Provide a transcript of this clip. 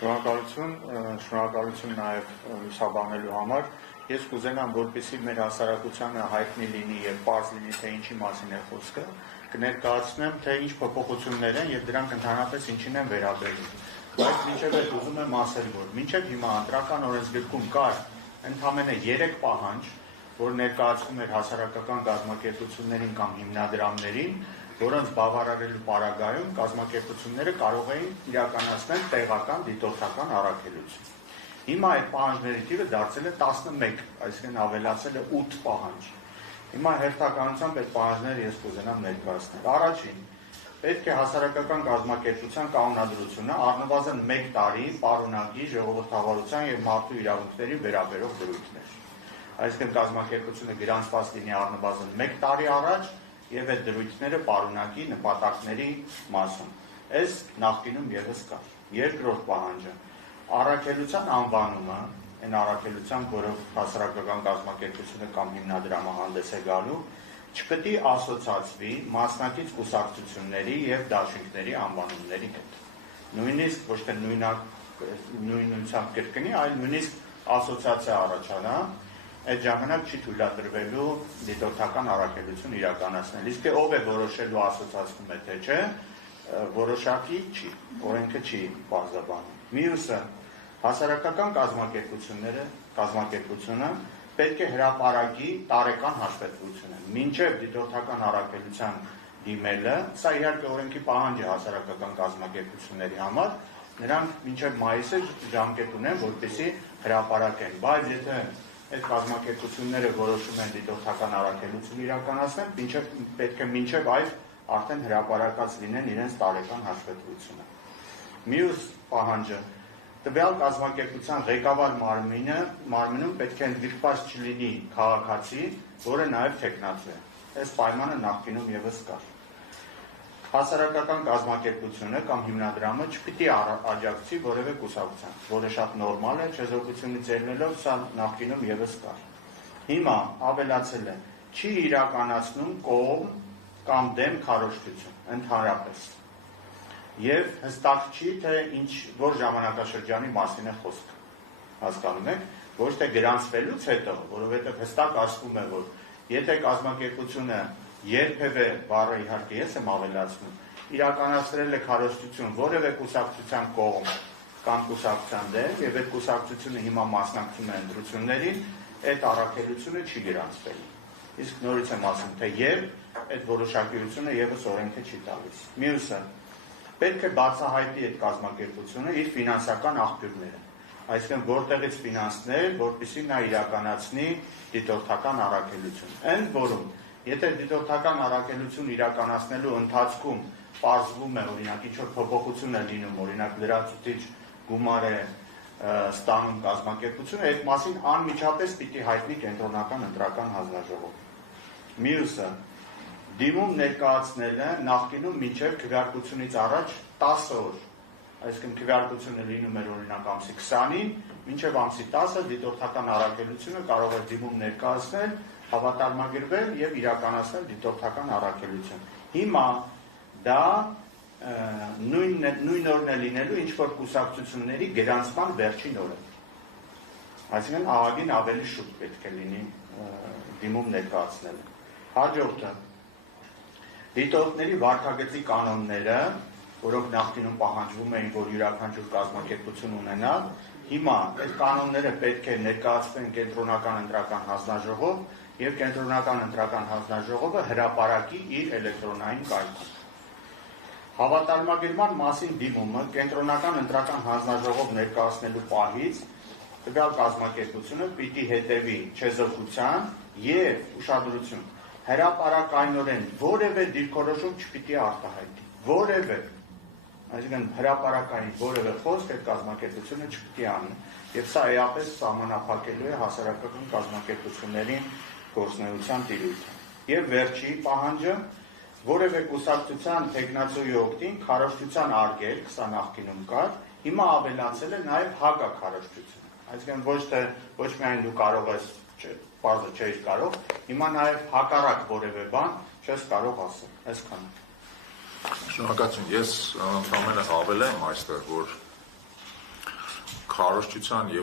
Շնորհակալություն նաև լուսաբանելու համար։ Ես կուզենամ, որպեսզի մեր հասարակությանը հայտնի լինի եւ պարզ լինի, թե ինչի մասին է խոսքը, կներկայացնեմ, թե ինչ փոփոխություններ են եւ դրանք ընդհանրապես ինչին են վերաբերում։ Բայց մինչեւ այդ ուզում եմ ասել, որ մինչեւ հիմա ընտրական օրենսգրքում կար ընդամենը 3 պահանջ, որ ներկայացվում էր հասարակական կազմակերպություններին կամ հիմնադրամներին, որոնց բավարարելու պարագայում կազմակերպությունները կարող էին իրականացնել տեղական դիտորդական առաքելություն։ Հիմա այդ պահանջների թիվը դարձել է 11, այսինքն ավելացել է 8 պահանջ։ Հիմա հերթականությամբ այդ պահանջները ես կուզենամ ներկայացնել։ Առաջին, պետք է հասարակական կազմակերպության կանոնադրությունը առնվազն 1 տարի պարունակի ժողովրդավարության եւ մարդու իրավունքների վերաբերող դրույթներ։ Այսինքն կազմակերպությունը գրանցված լինի առնվազն 1 տարի առաջ եւ այդ դրույթները պարունակի նպատակների մասում։ Այս նախկինում եւս կար։ Երկրորդ պահանջը առաքելության անվանումը, այն առաքելության, որով հասարակական կազմակերպությունը կամ հիմնադրամը հանդես է գալու, չպետք է ասոցացվի մասնակից կուսակցությունների եւ դաշինքների անվանումների հետ։ Նույնիսկ ոչ թե նույնությամբ կրկնի, այլ նույնիսկ ասոցիացիա առաջանա, այդ ժամանակ չի թույլատրվելու դիտորդական առաքելություն իրականացնել։ Իսկ ով է որոշելու ասոցացվում է թե չէ, որոշակի չի, օրենքը չի բարձրաբանում։ Մյուսը հասարակական կազմակերպությունը պետք է հրապարակի տարեկան հաշվետվությունը։ Մինչև դիտորդական առաքելության դիմելը, սա իհարկե օրենքի պահանջ է հասարակական կազմակերպությունների համար, նրանք մինչև մայիսը ժամկետ ունեն, որպեսզի հրապարակեն, բայց եթե այդ կազմակերպությունները որոշում են դիտորդական առաքելություն իրականացնել, պետք է մինչև այս արդեն հրապարակած լինեն իրենց տարեկան հաշվետվությունը։ Մյուս պահանջը տվյալ կազմակերպության ղեկավար մարմինում պետք է ընդգրկված չլինի քաղաքացի, որը նաև թեկնածու է։ Այս պայմանը նախկինում եւս կար։ Հասարակական կազմակերպությունը կամ հիմնադրամը չպիտի աջակցի որևէ կուսակցության, որը շատ նորմալ է, չեզոքությունից ելնելով սա նախկինում եւս կար։ Հիմա ավելացել է չի իրականացնում կողմ կամ դեմ քարոզչություն ընդհանրապես։ Եվ հստակ չի, թե որ ժամանակաշրջանի մասին է խոսքը։ Հասկանում եք, ոչ թե գրանցվելուց հետո, որովհետև հստակ ասվում է, որ եթե կազմակերպությունը երբևէ բառը իհարկե ես եմ ավելացնում, իրականացրել է քարոզչություն որևէ կուսակցության կողմ կամ կուսակցության դեմ, եւ այդ կուսակցությունը հիմա մասնակցում է ընտրություններին, այդ առաքելությունը չի գրանցվելու։ Իսկ նորից եմ ասում, թե երբ այդ որոշակիությունը եւս օրենքը չի տալիս։ Մյուսը պետք է բացահայտի այդ կազմակերպությունը իր ֆինանսական աղբյուրները, այսինքն որտեղից ֆինանսներ, որպեսզի նա իրականացնի դիտորդական առաքելություն։ Ընդ որում, եթե դիտորդական առաքելություն իրականացնելու ընթացքում պարզվում է, օրինակ, ինչ-որ փոփոխություն է լինում, օրինակ լրացուցիչ գումար է ստանում կազմակերպությունը, այդ մասին անմիջապես պիտի հայտնի կենտրոնական ընտրական հանձնաժողով։ Մյուսը դիմում ներկայացնելը նախկինում մինչև քվեարկությունից առաջ 10 օր, այսինքն քվեարկությունը լինում էր օրինակ ամսի 20-ին, մինչև ամսի 10-ը դիտորդական առաքելությունը կարող է դիմում ներկայացնել, հավատարմագրվել եւ իրականացնել դիտորդական առաքելություն։ Հիմա դա նույն օրն է լինելու ինչ որ կուսակցությունների գրանցման վերջին օրը։ Այսինքն ահագին ավելի շուտ պետք է լինի դիմում ներկայացնելը։ Հաջորդը դիտորդների վարքագծի կանոնները, որոնք նախկինում պահանջվում էին, որ յուրաքանչյուր կազմակերպություն ունենա, հիմա այդ կանոնները պետք է ներկայացվեն կենտրոնական ընտրական հանձնաժողով եւ կենտրոնական ընտրական հանձնաժողովը հրապարակի իր էլեկտրոնային կայքում։ Հավատարմագրման մասին դիմումը կենտրոնական ընտրական հանձնաժողով ներկայացնելու պահից տվյալ կազմակերպությունը պիտի հետևի չեզոքության եւ ուշադրություն հրապարակայնորեն որևէ դիրքորոշում չպիտի արտահայտի, որևէ, այսինքն հրապարակային որևէ խոսք այդ կազմակերպությունը չպիտի անի, եւ սա էապես սահմանափակելու է հասարակական կազմակերպությունների գործունեության տիրույթը։ Եվ վերջի պահանջը որևէ կուսակցության թեկնածուի օգտին քարոզչության արգելք, սա նախկինում կար, հիմա ավելացել է նաեւ հակաքարոզչությունը, այսինքն ոչ միայն դու կարող ես բարձր չէիր կարող, հիմա նաև հակառակ որևէ բան չես կարող ասել, այսքան։ Շնորհակալություն, ես ամենը հավելեմ այստեղ, որ քարոզչության եւ